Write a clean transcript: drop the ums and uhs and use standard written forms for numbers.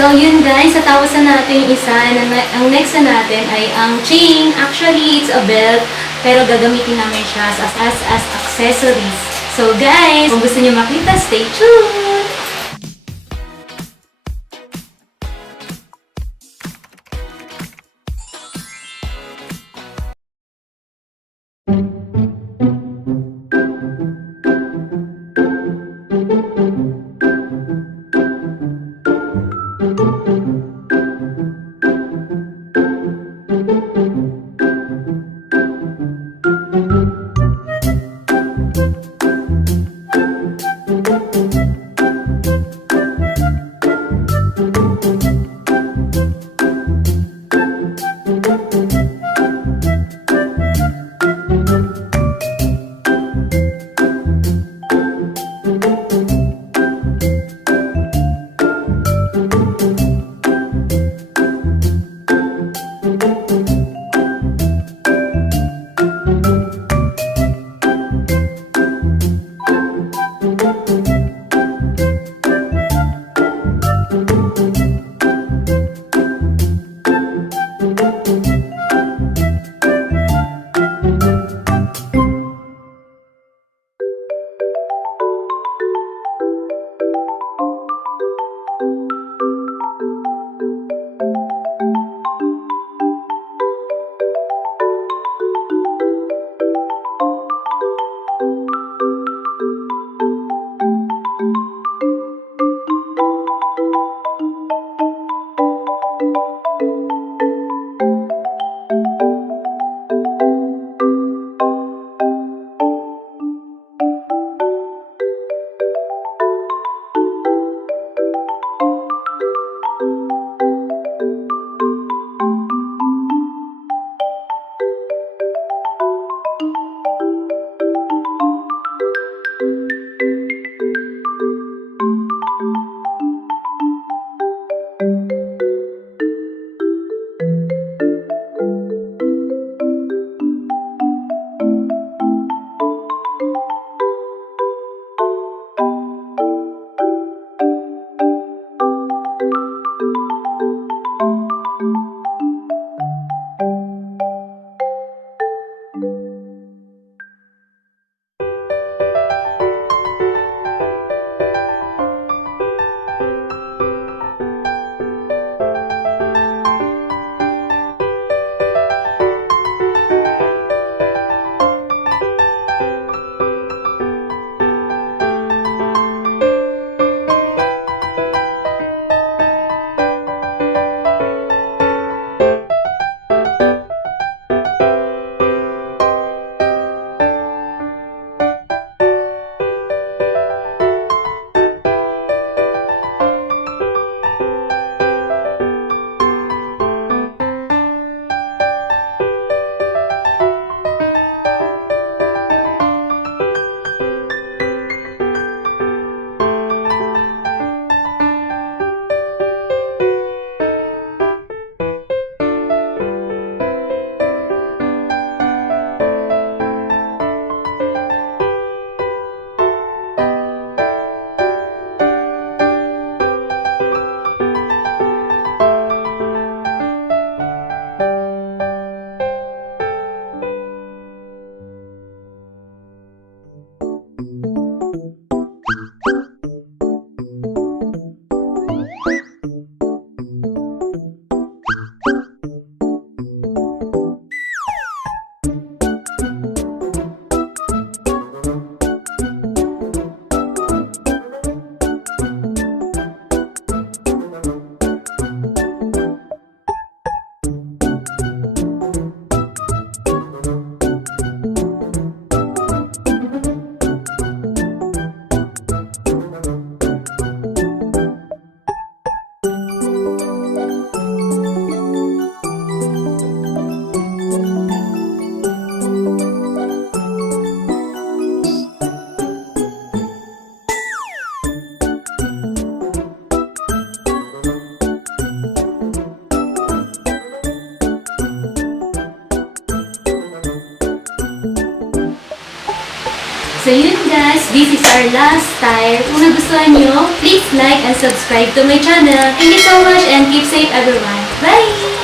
So, yun guys, natapos na natin yung isa. Ang next na natin ay ang chain. Actually, it's a belt, pero gagamitin namin siya as accessories. So guys, kung gusto niyo makita, stay tuned! So yun guys, this is our last style. Kung nagustuhan nyo, please like and subscribe to my channel. Thank you so much and keep safe everyone. Bye!